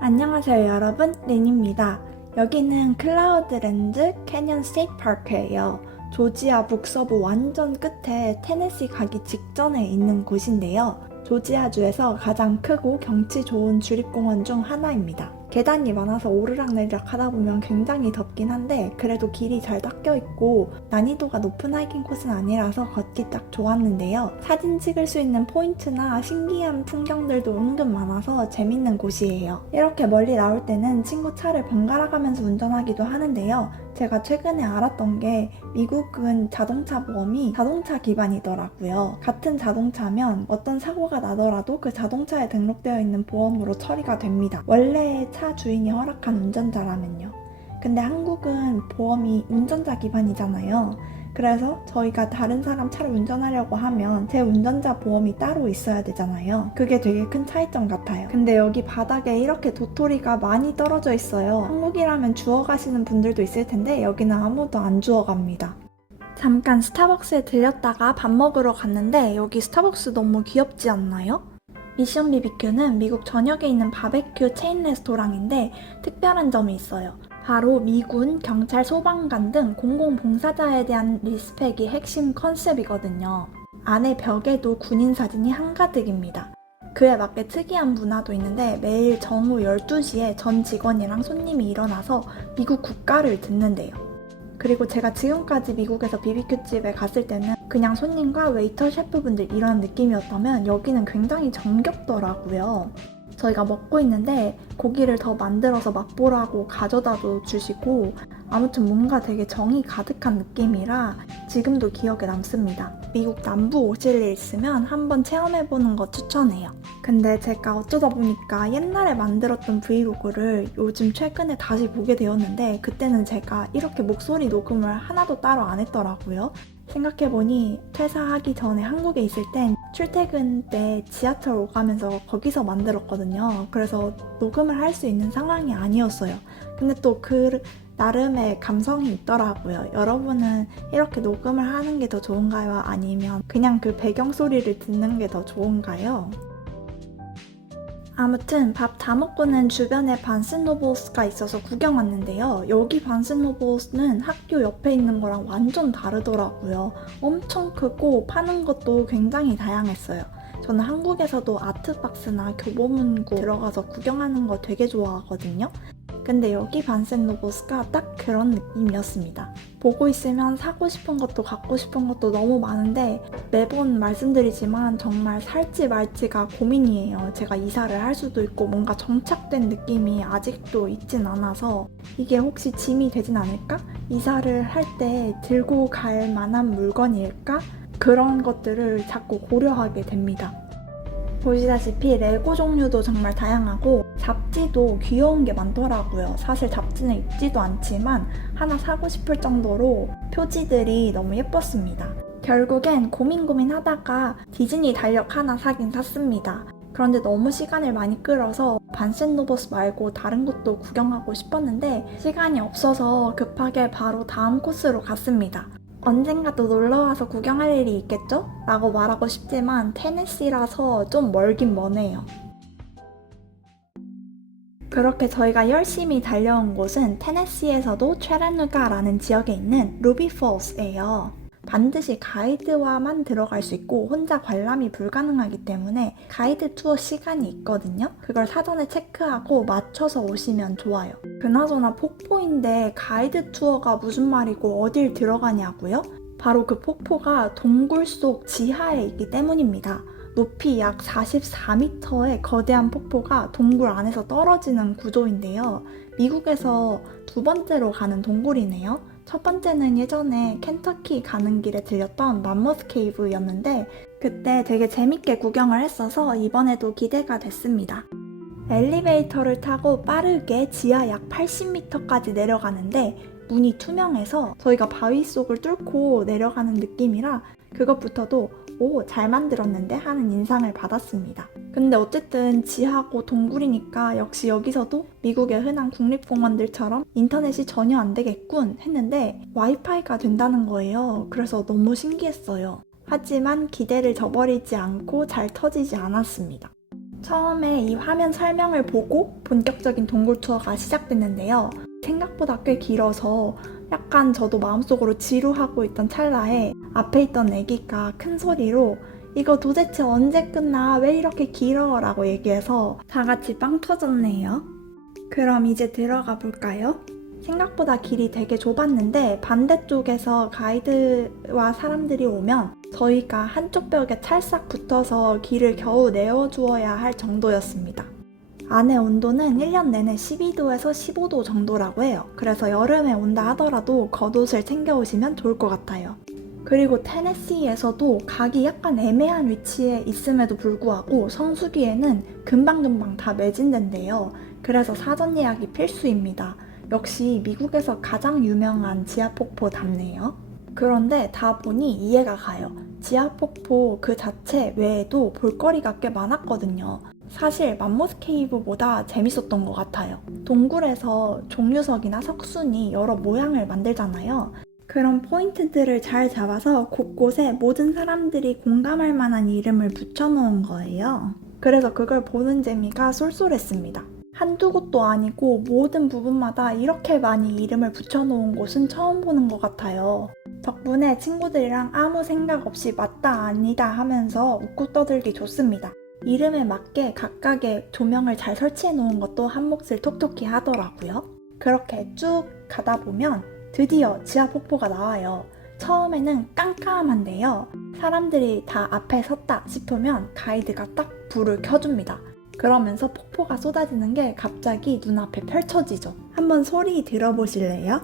안녕하세요 여러분, 린입니다. 여기는 클라우드랜드 캐년 스테이트 파크예요. 조지아 북서부 완전 끝에 테네시 가기 직전에 있는 곳인데요. 조지아주에서 가장 크고 경치 좋은 주립공원 중 하나입니다. 계단이 많아서 오르락내리락 하다 보면 굉장히 덥긴 한데 그래도 길이 잘 닦여 있고 난이도가 높은 하이킹 코스는 아니라서 걷기 딱 좋았는데요. 사진 찍을 수 있는 포인트나 신기한 풍경들도 은근 많아서 재밌는 곳이에요. 이렇게 멀리 나올 때는 친구 차를 번갈아 가면서 운전하기도 하는데요. 제가 최근에 알았던 게 미국은 자동차 보험이 자동차 기반이더라고요. 같은 자동차면 어떤 사고가 나더라도 그 자동차에 등록되어 있는 보험으로 처리가 됩니다. 원래 차 주인이 허락한 운전자라면요. 근데 한국은 보험이 운전자 기반이잖아요. 그래서 저희가 다른 사람 차를 운전하려고 하면 제 운전자 보험이 따로 있어야 되잖아요. 그게 되게 큰 차이점 같아요. 근데 여기 바닥에 이렇게 도토리가 많이 떨어져 있어요. 한국이라면 주워 가시는 분들도 있을 텐데 여기는 아무도 안 주워 갑니다. 잠깐 스타벅스에 들렸다가 밥 먹으러 갔는데 여기 스타벅스 너무 귀엽지 않나요? 미션 BBQ는 미국 전역에 있는 바베큐 체인 레스토랑인데 특별한 점이 있어요. 바로 미군, 경찰, 소방관 등 공공봉사자에 대한 리스펙이 핵심 컨셉이거든요. 안에 벽에도 군인 사진이 한가득입니다. 그에 맞게 특이한 문화도 있는데 매일 정오 12시에 전 직원이랑 손님이 일어나서 미국 국가를 듣는데요. 그리고 제가 지금까지 미국에서 BBQ집에 갔을 때는 그냥 손님과 웨이터 셰프분들 이런 느낌이었다면 여기는 굉장히 정겹더라고요. 저희가 먹고 있는데 고기를 더 만들어서 맛보라고 가져다도 주시고 아무튼 뭔가 되게 정이 가득한 느낌이라 지금도 기억에 남습니다. 미국 남부 오실 일 있으면 한번 체험해보는 거 추천해요. 근데 제가 어쩌다 보니까 옛날에 만들었던 브이로그를 요즘 최근에 다시 보게 되었는데 그때는 제가 이렇게 목소리 녹음을 하나도 따로 안 했더라고요. 생각해보니 퇴사하기 전에 한국에 있을 땐 출퇴근 때 지하철 오가면서 거기서 만들었거든요. 그래서 녹음을 할 수 있는 상황이 아니었어요. 근데 또 그 나름의 감성이 있더라고요. 여러분은 이렇게 녹음을 하는 게 더 좋은가요? 아니면 그냥 그 배경 소리를 듣는 게 더 좋은가요? 아무튼 밥 다 먹고는 주변에 반슨노브스가 있어서 구경 왔는데요. 여기 반슨노브스는 학교 옆에 있는 거랑 완전 다르더라고요. 엄청 크고 파는 것도 굉장히 다양했어요. 저는 한국에서도 아트박스나 교보문고 들어가서 구경하는 거 되게 좋아하거든요. 근데 여기 반센노브스가 딱 그런 느낌이었습니다. 보고 있으면 사고 싶은 것도 갖고 싶은 것도 너무 많은데 매번 말씀드리지만 정말 살지 말지가 고민이에요. 제가 이사를 할 수도 있고 뭔가 정착된 느낌이 아직도 있진 않아서 이게 혹시 짐이 되진 않을까? 이사를 할 때 들고 갈 만한 물건일까? 그런 것들을 자꾸 고려하게 됩니다. 보시다시피 레고 종류도 정말 다양하고 잡지도 귀여운 게 많더라고요. 사실 잡지는 읽지도 않지만 하나 사고 싶을 정도로 표지들이 너무 예뻤습니다. 결국엔 고민 하다가 디즈니 달력 하나 사긴 샀습니다. 그런데 너무 시간을 많이 끌어서 반센노버스 말고 다른 곳도 구경하고 싶었는데 시간이 없어서 급하게 바로 다음 코스로 갔습니다. 언젠가 또 놀러와서 구경할 일이 있겠죠? 라고 말하고 싶지만 테네시라서 좀 멀긴 머네요. 그렇게 저희가 열심히 달려온 곳은 테네시에서도 채라누가라는 지역에 있는 루비 폴스예요. 반드시 가이드와만 들어갈 수 있고 혼자 관람이 불가능하기 때문에 가이드 투어 시간이 있거든요. 그걸 사전에 체크하고 맞춰서 오시면 좋아요. 그나저나 폭포인데 가이드 투어가 무슨 말이고 어딜 들어가냐고요? 바로 그 폭포가 동굴 속 지하에 있기 때문입니다. 높이 약 44m의 거대한 폭포가 동굴 안에서 떨어지는 구조인데요. 미국에서 두 번째로 가는 동굴이네요. 첫 번째는 예전에 켄터키 가는 길에 들렸던 맘모스 케이브였는데 그때 되게 재밌게 구경을 했어서 이번에도 기대가 됐습니다. 엘리베이터를 타고 빠르게 지하 약 80m까지 내려가는데 문이 투명해서 저희가 바위 속을 뚫고 내려가는 느낌이라 그것부터도 오, 잘 만들었는데 하는 인상을 받았습니다. 근데 어쨌든 지하고 동굴이니까 역시 여기서도 미국의 흔한 국립공원들처럼 인터넷이 전혀 안 되겠군 했는데 와이파이가 된다는 거예요. 그래서 너무 신기했어요. 하지만 기대를 저버리지 않고 잘 터지지 않았습니다. 처음에 이 화면 설명을 보고 본격적인 동굴 투어가 시작됐는데요. 생각보다 꽤 길어서 약간 저도 마음속으로 지루하고 있던 찰나에 앞에 있던 애기가 큰 소리로 이거 도대체 언제 끝나? 왜 이렇게 길어? 라고 얘기해서 다 같이 빵 터졌네요. 그럼 이제 들어가 볼까요? 생각보다 길이 되게 좁았는데 반대쪽에서 가이드와 사람들이 오면 저희가 한쪽 벽에 찰싹 붙어서 길을 겨우 내어주어야 할 정도였습니다. 안의 온도는 1년 내내 12도에서 15도 정도라고 해요. 그래서 여름에 온다 하더라도 겉옷을 챙겨 오시면 좋을 것 같아요. 그리고 테네시에서도 각이 약간 애매한 위치에 있음에도 불구하고 성수기에는 금방금방 다 매진된대요. 그래서 사전 예약이 필수입니다. 역시 미국에서 가장 유명한 지하폭포답네요. 그런데 다 보니 이해가 가요. 지하폭포 그 자체 외에도 볼거리가 꽤 많았거든요. 사실 맘모스 케이브보다 재밌었던 것 같아요. 동굴에서 종류석이나 석순이 여러 모양을 만들잖아요. 그런 포인트들을 잘 잡아서 곳곳에 모든 사람들이 공감할 만한 이름을 붙여놓은 거예요. 그래서 그걸 보는 재미가 쏠쏠했습니다. 한두 곳도 아니고 모든 부분마다 이렇게 많이 이름을 붙여놓은 곳은 처음 보는 것 같아요. 덕분에 친구들이랑 아무 생각 없이 맞다 아니다 하면서 웃고 떠들기 좋습니다. 이름에 맞게 각각의 조명을 잘 설치해 놓은 것도 한 몫을 톡톡히 하더라고요. 그렇게 쭉 가다 보면 드디어 지하폭포가 나와요. 처음에는 깜깜한데요. 사람들이 다 앞에 섰다 싶으면 가이드가 딱 불을 켜줍니다. 그러면서 폭포가 쏟아지는 게 갑자기 눈앞에 펼쳐지죠. 한번 소리 들어보실래요?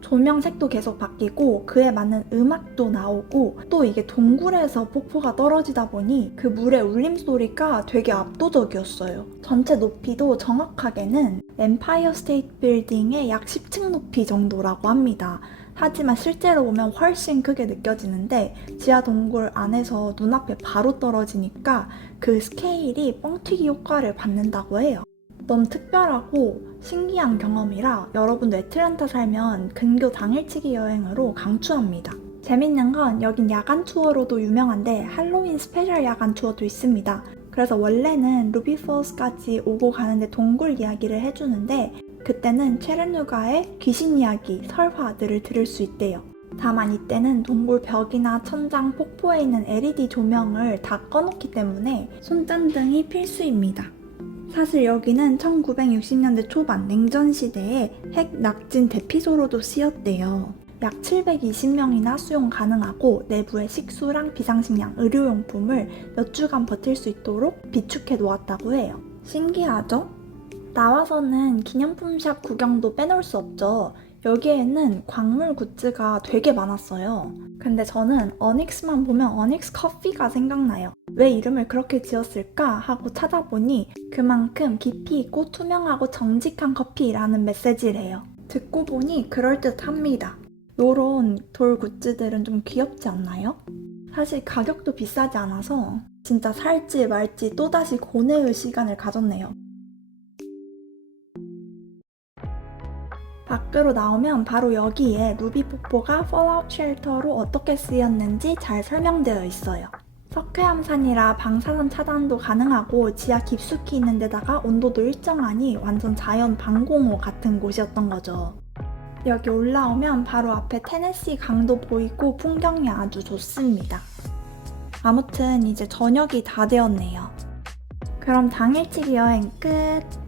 조명색도 계속 바뀌고 그에 맞는 음악도 나오고 또 이게 동굴에서 폭포가 떨어지다 보니 그 물의 울림소리가 되게 압도적이었어요. 전체 높이도 정확하게는 엠파이어 스테이트 빌딩의 약 10층 높이 정도라고 합니다. 하지만 실제로 보면 훨씬 크게 느껴지는데 지하 동굴 안에서 눈앞에 바로 떨어지니까 그 스케일이 뻥튀기 효과를 받는다고 해요. 너무 특별하고 신기한 경험이라 여러분도 애틀랜타 살면 근교 당일치기 여행으로 강추합니다. 재밌는 건 여긴 야간 투어로도 유명한데 할로윈 스페셜 야간 투어도 있습니다. 그래서 원래는 루비폴스까지 오고 가는데 동굴 이야기를 해주는데 그때는 체르누가의 귀신 이야기, 설화들을 들을 수 있대요. 다만 이때는 동굴 벽이나 천장, 폭포에 있는 LED 조명을 다 꺼놓기 때문에 손전등이 필수입니다. 사실 여기는 1960년대 초반 냉전 시대에 핵 낙진 대피소로도 쓰였대요. 약 720명이나 수용 가능하고 내부에 식수랑 비상식량, 의료용품을 몇 주간 버틸 수 있도록 비축해 놓았다고 해요. 신기하죠? 나와서는 기념품샵 구경도 빼놓을 수 없죠. 여기에는 광물 굿즈가 되게 많았어요. 근데 저는 어닉스만 보면 어닉스 커피가 생각나요. 왜 이름을 그렇게 지었을까 하고 찾아보니 그만큼 깊이 있고 투명하고 정직한 커피라는 메시지래요. 듣고 보니 그럴듯합니다. 요런 돌 굿즈들은 좀 귀엽지 않나요? 사실 가격도 비싸지 않아서 진짜 살지 말지 또다시 고뇌의 시간을 가졌네요. 밖으로 나오면 바로 여기에 루비 폭포가 폴아웃 쉘터로 어떻게 쓰였는지 잘 설명되어 있어요. 석회암산이라 방사선 차단도 가능하고 지하 깊숙이 있는 데다가 온도도 일정하니 완전 자연 방공호 같은 곳이었던 거죠. 여기 올라오면 바로 앞에 테네시 강도 보이고 풍경이 아주 좋습니다. 아무튼 이제 저녁이 다 되었네요. 그럼 당일치기 여행 끝!